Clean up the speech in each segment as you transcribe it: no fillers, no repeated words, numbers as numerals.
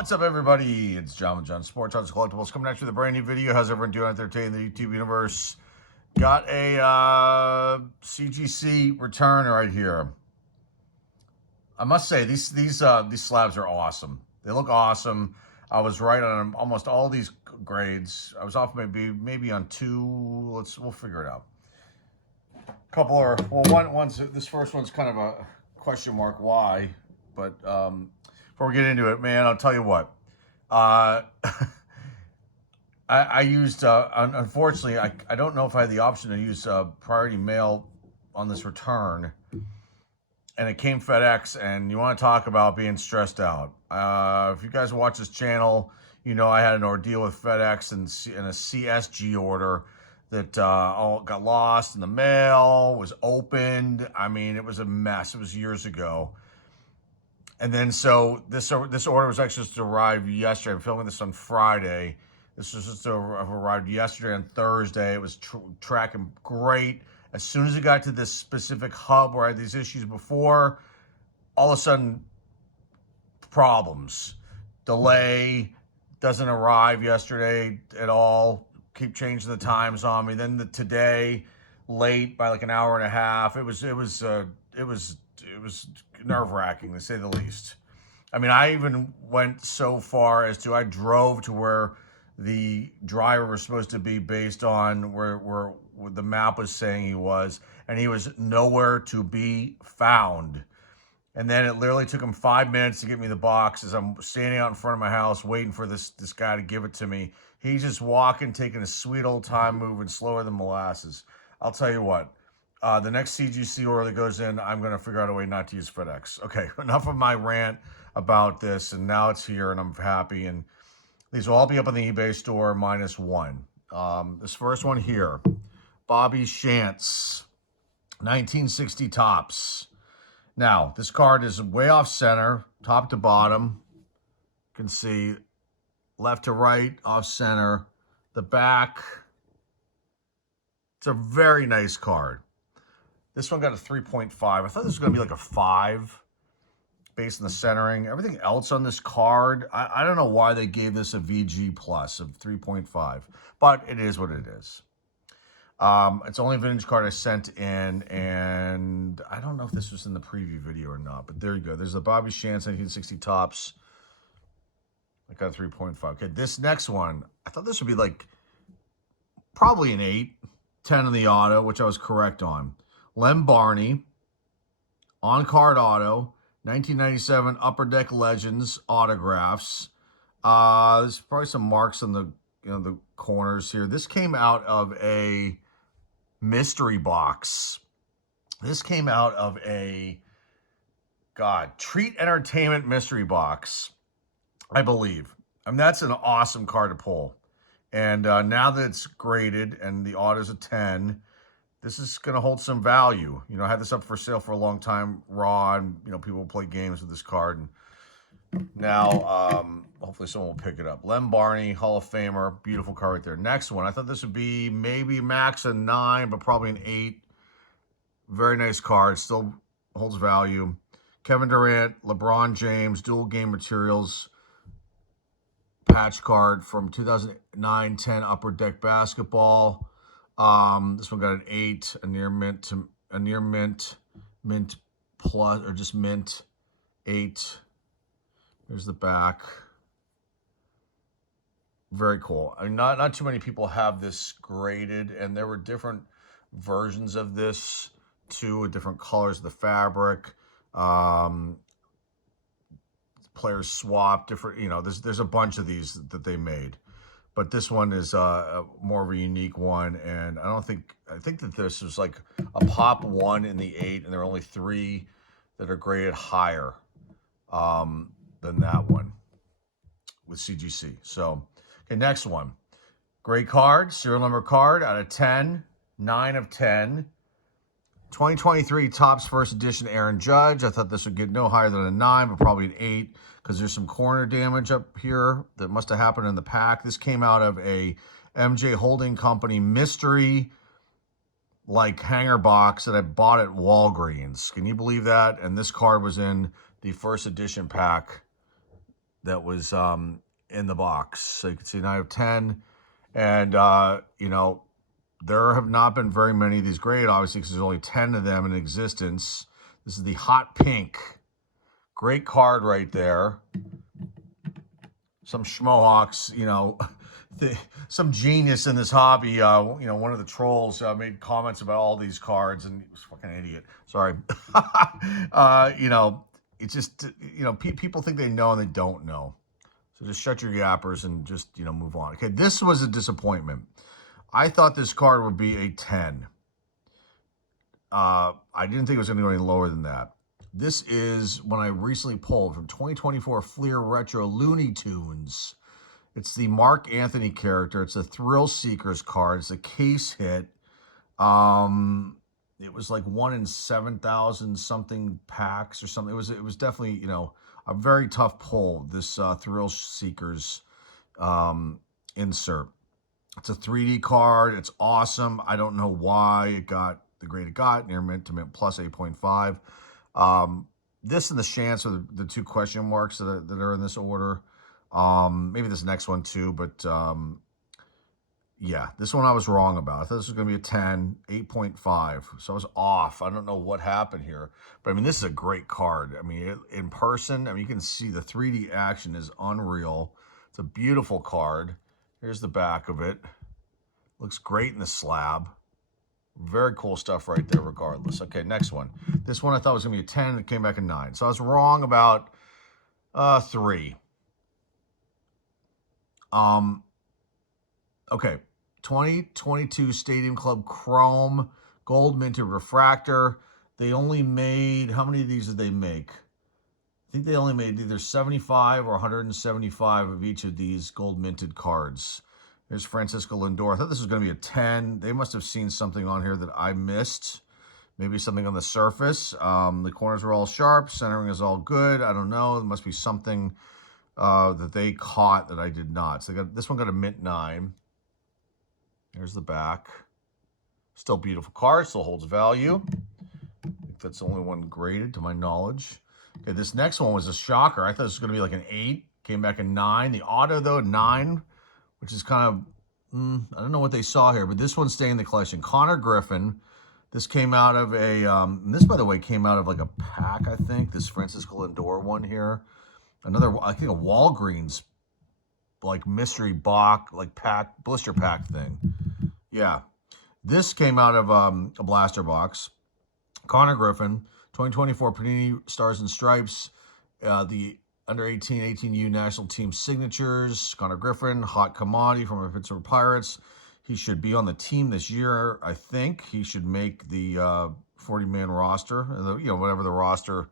What's up, everybody? It's John Sports Arts Collectibles coming at you with a brand new video. How's everyone doing out there today in the YouTube universe? Got a CGC return right here. I must say these slabs are awesome. They look awesome. I was right on almost all these grades. I was off maybe on two. We'll figure it out. A couple are this first one's kind of a question mark why, but before we get into it, man, I'll tell you what. I used, unfortunately, I don't know if I had the option to use priority mail on this return. And it came FedEx, and you want to talk about being stressed out. If you guys watch this channel, you know I had an ordeal with FedEx and a CSG order that all got lost in the mail, was opened. I mean, it was a mess. It was years ago. And then so this order was actually just arrived yesterday. I'm filming this on Friday. This was just arrived yesterday on Thursday. It was tracking great. As soon as it got to this specific hub where I had these issues before, all of a sudden, problems. Delay, doesn't arrive yesterday at all. Keep changing the times on me. Then today, late by like an hour and a half. It was nerve-wracking, to say the least. I mean, I even went so far as I drove to where the driver was supposed to be based on where the map was saying he was, and he was nowhere to be found. And then it literally took him 5 minutes to get me the box as I'm standing out in front of my house waiting for this guy to give it to me. He's just walking, taking a sweet old time, moving slower than molasses. I'll tell you what. The next CGC order that goes in, I'm going to figure out a way not to use FedEx. Okay, enough of my rant about this, and now it's here, and I'm happy. And these will all be up on the eBay store -1. This first one here, Bobby Shantz, 1960 tops. Now, this card is way off center, top to bottom. You can see left to right, off center. The back, it's a very nice card. This one got a 3.5. I thought this was going to be like a 5 based on the centering. Everything else on this card, I don't know why they gave this a VG plus of 3.5, but it is what it is. It's only a vintage card I sent in, and I don't know if this was in the preview video or not, but there you go. There's the Bobby Shantz 1960 tops. I got a 3.5. Okay, this next one, I thought this would be like probably an 8, 10 on the auto, which I was correct on. Lem Barney, on-card auto, 1997 Upper Deck Legends autographs. There's probably some marks on the corners here. This came out of a mystery box. This came out of a Treat Entertainment mystery box, I believe. I mean, that's an awesome card to pull. And now that it's graded and the auto's a 10, this is going to hold some value. You know, I had this up for sale for a long time, raw, and, you know, people play games with this card. And now, hopefully someone will pick it up. Lem Barney, Hall of Famer, beautiful card right there. Next one, I thought this would be maybe max a 9, but probably an 8. Very nice card, still holds value. Kevin Durant, LeBron James, dual game materials, patch card from 2009-10 Upper Deck Basketball. This one got an 8, a near mint plus, or just mint 8. There's the back. Very cool. I mean, not too many people have this graded, and there were different versions of this too, with different colors of the fabric. Players swap different. You know, there's a bunch of these that they made. But this one is more of a unique one, and I think that this was like a pop 1 in the 8, and there are only 3 that are graded higher than that one with CGC. So, okay, next one. Great card, serial number card out of 10, 9 of 10. 2023 Topps First Edition Aaron Judge. I thought this would get no higher than a 9, but probably an 8 because there's some corner damage up here that must have happened in the pack. This came out of a MJ Holding Company mystery like hanger box that I bought at Walgreens. Can you believe that? And this card was in the first edition pack that was in the box. So you can see 9 of 10. And, you know, there have not been very many of these graded, obviously, because there's only 10 of them in existence. This is the hot pink. Great card right there. Some schmohawks, you know, some genius in this hobby. You know, one of the trolls made comments about all these cards, and he was a fucking idiot. Sorry. You know, it's just, you know, people think they know and they don't know. So just shut your yappers and just, you know, move on. Okay, this was a disappointment. I thought this card would be a 10. I didn't think it was going to go any lower than that. This is when I recently pulled from 2024 Fleer Retro Looney Tunes. It's the Mark Anthony character. It's a Thrill Seekers card. It's a case hit. It was like 1 in 7,000 something packs or something. It was definitely, you know, a very tough pull, this Thrill Seekers insert. It's a 3D card. It's awesome. I don't know why it got the grade it got, near mint to mint plus 8.5. This and the chance are the two question marks that are in this order. Maybe this next one too, but yeah, this one I was wrong about. I thought this was going to be a 10, 8.5. So I was off. I don't know what happened here. But I mean, this is a great card. I mean, in person, I mean, you can see the 3D action is unreal. It's a beautiful card. Here's the back of it. Looks great in the slab. Very cool stuff right there regardless. Okay, next one. This one I thought was going to be a 10. It came back a 9. So I was wrong about 3. Okay. 2022 Stadium Club Chrome Gold Minted Refractor. They only made, how many of these did they make? I think they only made either 75 or 175 of each of these gold minted cards. There's Francisco Lindor. I thought this was going to be a 10. They must have seen something on here that I missed. Maybe something on the surface. The corners are all sharp. Centering is all good. I don't know. There must be something that they caught that I did not. So this one got a mint 9. There's the back. Still beautiful card. Still holds value. I think that's the only one graded to my knowledge. Okay, this next one was a shocker. I thought this was going to be like an 8. Came back a 9. The auto, though, 9, which is kind of, I don't know what they saw here, but this one's staying in the collection. Connor Griffin. This came out of a, this, by the way, came out of like a pack, I think. This Francisco Lindor one here. Another, I think, a Walgreens, like, mystery box, like, pack, blister pack thing. Yeah. This came out of a blaster box. Connor Griffin, 2024 Panini Stars and Stripes, the under 18, 18U national team signatures. Connor Griffin, hot commodity from the Pittsburgh Pirates. He should be on the team this year, I think. He should make the 40-man roster, you know, whatever the roster,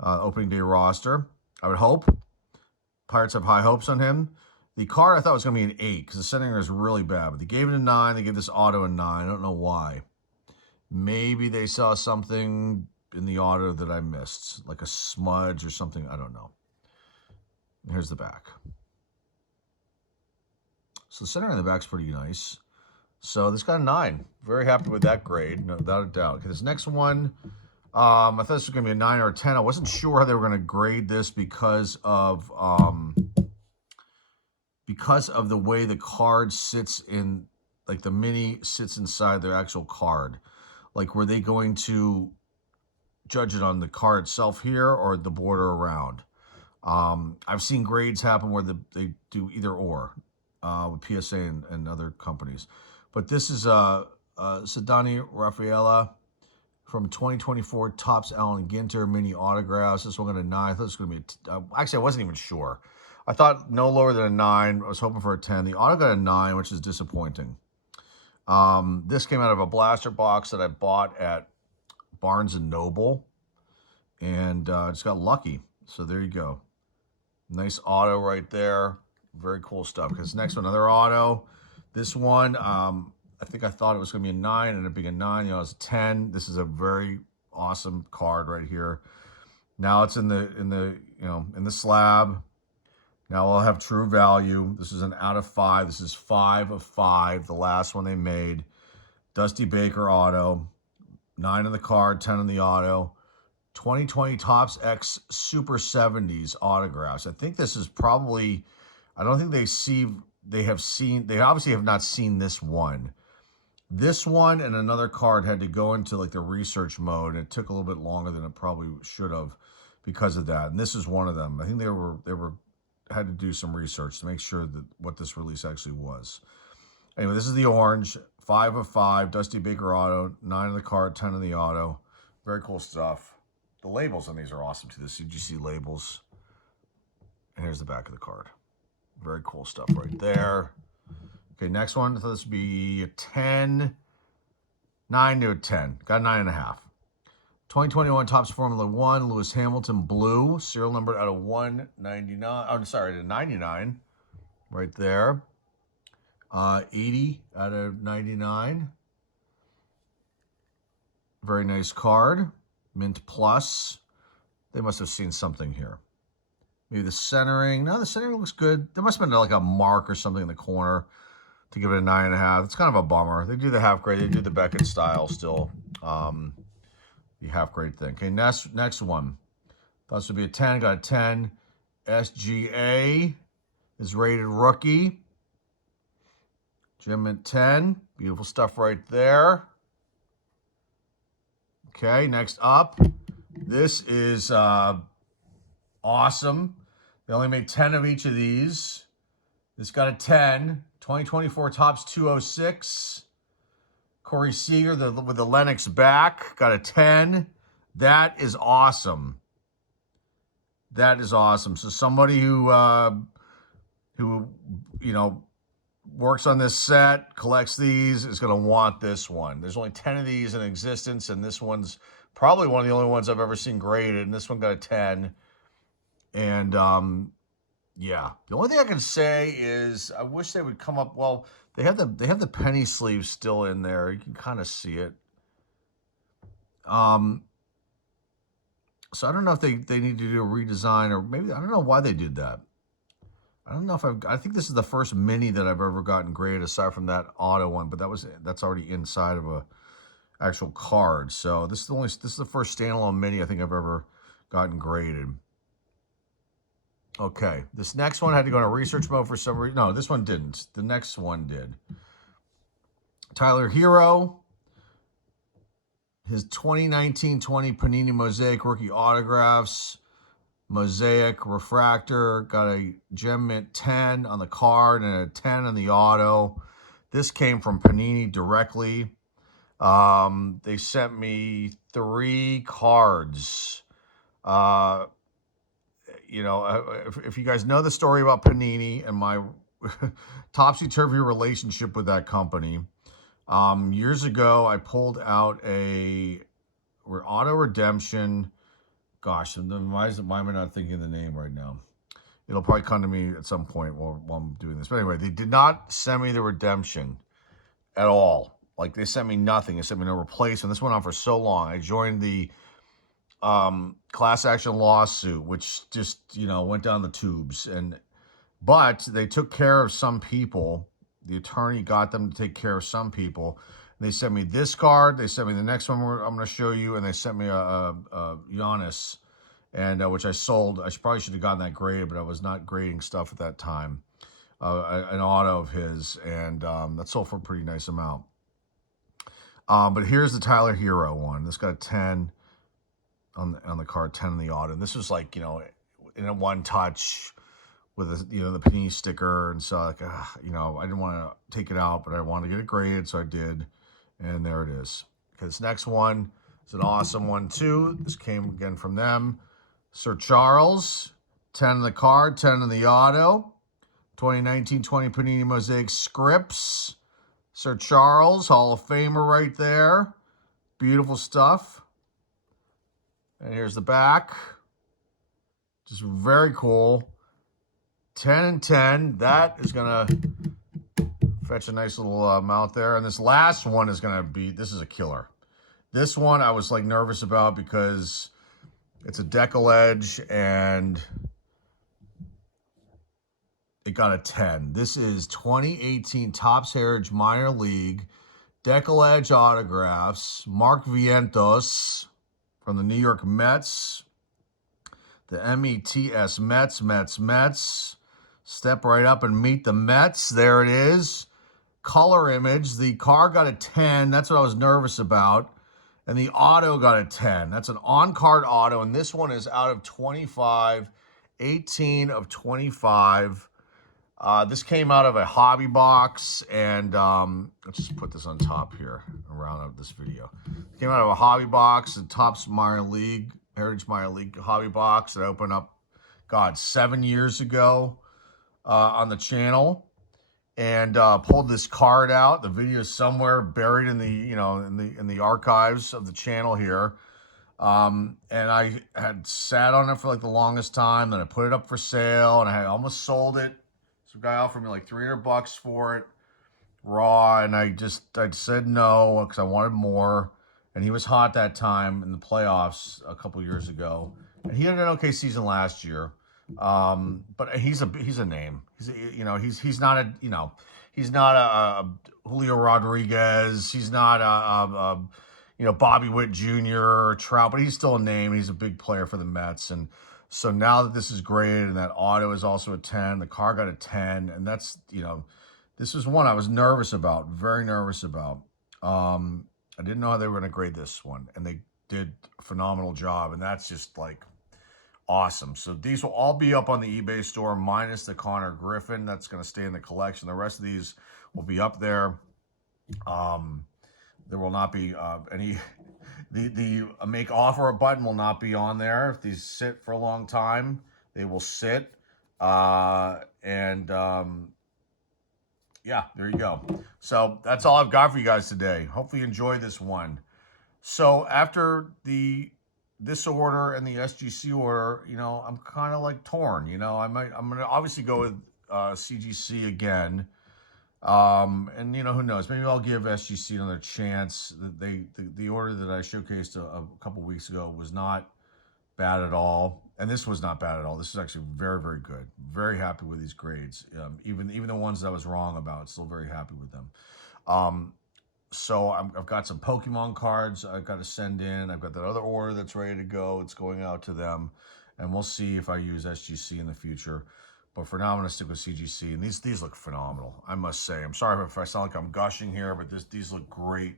opening day roster. I would hope. Pirates have high hopes on him. The card I thought was going to be an 8 because the center is really bad. But they gave it a 9. They gave this auto a 9. I don't know why. Maybe they saw something in the auto that I missed, like a smudge or something. I don't know. Here's the back. So the center in the back's pretty nice. So this got a 9. Very happy with that grade, no, without a doubt. Okay, this next one, I thought this was going to be a 9 or a 10. I wasn't sure how they were going to grade this because of the way the card sits in, like the mini sits inside their actual card. Like, were they going to judge it on the card itself here or the border around? I've seen grades happen where they do either or with PSA and other companies. But this is Sedani Rafaela from 2024 Topps Allen Ginter mini autographs. This one got a 9. I thought this was going to be actually, I wasn't even sure. I thought no lower than a 9. I was hoping for a 10. The auto got a 9, which is disappointing. This came out of a blaster box that I bought at Barnes & Noble. And just got lucky. So there you go. Nice auto right there. Very cool stuff. Because next one, another auto. This one, I think I thought it was going to be a 9, and it being a 9. You know, it's a 10. This is a very awesome card right here. Now it's in the slab. Now I'll have true value. This is an out of 5. This is 5 of 5. The last one they made. Dusty Baker auto. 9 on the card, 10 on the auto. 2020 Topps X Super 70s autographs. I think this is probably, I don't think they obviously have not seen this one. This one and another card had to go into like the research mode. It took a little bit longer than it probably should have because of that. And this is one of them. I think they had to do some research to make sure that what this release actually was. Anyway, this is the orange, 5 of 5, Dusty Baker auto, 9 of the card, 10 of the auto. Very cool stuff. The labels on these are awesome too. The CGC labels. And here's the back of the card. Very cool stuff right there. Okay, next one. So this would be a 10, 9 to a 10. Got 9.5. 2021 Topps Formula 1, Lewis Hamilton blue, serial number out of 199. I'm sorry, to 99. Right there. 80 out of 99. Very nice card. Mint Plus. They must have seen something here. Maybe the centering. No, the centering looks good. There must have been like a mark or something in the corner to give it a 9.5. It's kind of a bummer. They do the half grade. They do the Beckett style still. The half grade thing. Okay, next one. This would be a 10. Got a 10. SGA is rated rookie. Gem Mint 10. Beautiful stuff right there. Okay, next up. This is awesome. They only made 10 of each of these. This got a 10. 2024 Topps 206. Corey Seager with the Lennox back. Got a 10. That is awesome. That is awesome. So somebody who works on this set, collects these, is going to want this one. There's only 10 of these in existence, and this one's probably one of the only ones I've ever seen graded, and this one got a 10. And, yeah. The only thing I can say is I wish they would come up, well, they have the penny sleeve still in there. You can kind of see it. So I don't know if they need to do a redesign, or maybe, I don't know why they did that. I don't know if I think this is the first mini that I've ever gotten graded aside from that auto one, but that's already inside of a actual card. So this is the first standalone mini I think I've ever gotten graded. Okay, this next one had to go into research mode for some reason. No, this one didn't. The next one did. Tyler Hero, his 2019-20 Panini Mosaic rookie autographs. Mosaic refractor, got a Gem Mint 10 on the card and a 10 on the auto. This came from Panini directly. They sent me 3 cards. If you guys know the story about Panini and my topsy-turvy relationship with that company, years ago I pulled out a auto redemption. Gosh, why am I not thinking of the name right now? It'll probably come to me at some point while I'm doing this. But anyway, they did not send me the redemption at all. Like, they sent me nothing. They sent me no replacement. This went on for so long. I joined the class action lawsuit, which just, went down the tubes. But they took care of some people. The attorney got them to take care of some people. They sent me this card. They sent me the next one I'm going to show you, and they sent me a Giannis, and which I sold. I probably should have gotten that graded, but I was not grading stuff at that time. An auto of his, and that sold for a pretty nice amount. But here's the Tyler Hero one. This got a 10 on the card, 10 on the auto. And this was like, in a one touch with the Panini sticker, and so like, I didn't want to take it out, but I wanted to get it graded, so I did. And there it is. Okay, this next one is an awesome one, too. This came, again, from them. Sir Charles, 10 on the card, 10 on the auto. 2019-20 Panini Mosaic Scripts. Sir Charles, Hall of Famer right there. Beautiful stuff. And here's the back. Just very cool. 10 and 10. That is going to fetch a nice little amount there. And this last one is going to be, this is a killer. This one I was like nervous about because it's a decal edge and it got a 10. This is 2018 Topps Heritage Minor League decal edge autographs. Mark Vientos. from the New York Mets. The M-E-T-S, Mets. Step right up and meet the Mets. There it is. Color image. The car got a 10. That's what I was nervous about. And the auto got a 10. That's an on-card auto, and this one is out of 25, 18 of 25. This came out of a hobby box, and let's just put this on top here and round up this video. It came out of a hobby box, the Topps Minor League, Heritage Minor League hobby box that opened up, God, 7 years ago on the channel. And pulled this card out. The video is somewhere buried in the, in the archives of the channel here. And I had sat on it for like the longest time. Then I put it up for sale, and I had almost sold it. Some guy offered me like $300 for it, raw, and I said no because I wanted more. And he was hot that time in the playoffs a couple years ago, and he had an okay season last year. But he's a name. He's not a Julio Rodriguez. He's not a Bobby Witt Jr. or Trout, but he's still a name. He's a big player for the Mets. And so now that this is graded and that auto is also a 10, the car got a 10, and that's, this was one I was nervous about, very nervous about. I didn't know how they were going to grade this one, and they did a phenomenal job, and that's just like awesome. So these will all be up on the eBay store, minus the Connor Griffin. That's going to stay in the collection. The rest of these will be up there. There will not be any... The make offer button will not be on there. If these sit for a long time, they will sit. Yeah, there you go. So that's all I've got for you guys today. Hopefully you enjoy this one. So after this order and the SGC order, I'm kind of like torn. I'm going to obviously go with CGC again. And who knows, maybe I'll give SGC another chance. The order that I showcased a couple weeks ago was not bad at all, and this was not bad at all. This is actually very, very good. Very happy with these grades. Even the ones that I was wrong about, still very happy with them. So I've got some Pokemon cards I've got to send in. I've got that other order that's ready to go. It's going out to them, and we'll see if I use SGC in the future. But for now, I'm going to stick with CGC, and these look phenomenal, I must say. I'm sorry if I sound like I'm gushing here, but these look great.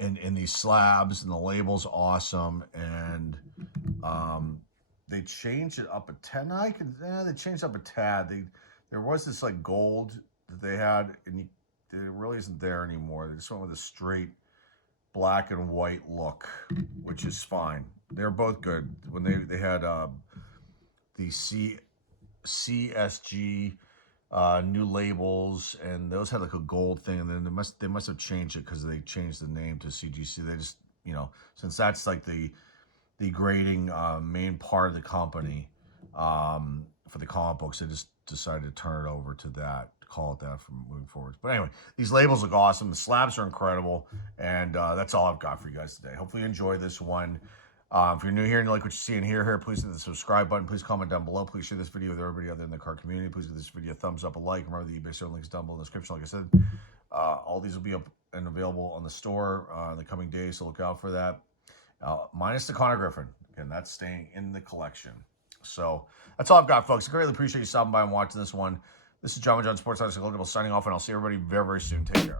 In these slabs, and the label's awesome, and they changed it up a tad. They changed up a tad. There was this like gold that they had, and it really isn't there anymore. They just went with a straight black and white look, which is fine. They're both good. When they had the CSG new labels, and those had like a gold thing, and then they must have changed it because they changed the name to CGC. They just, since that's like the grading main part of the company for the comic books, they just decided to turn it over to that, call it that from moving forward. But anyway, these labels look awesome. The slabs are incredible, and that's all I've got for you guys today. Hopefully you enjoy this one. If you're new here and you like what you see and hear here, please hit the subscribe button. Please comment down below. Please share this video with everybody out there in the car community. Please give this video a thumbs up, a like. Remember the eBay store links down below in the description. Like I said, all these will be up and available on the store in the coming days, so look out for that. Minus the Connor Griffin. Again, that's staying in the collection. So that's all I've got, folks. I greatly appreciate you stopping by and watching this one. This is John Sports Collectible signing off, and I'll see everybody very, very soon. Take care.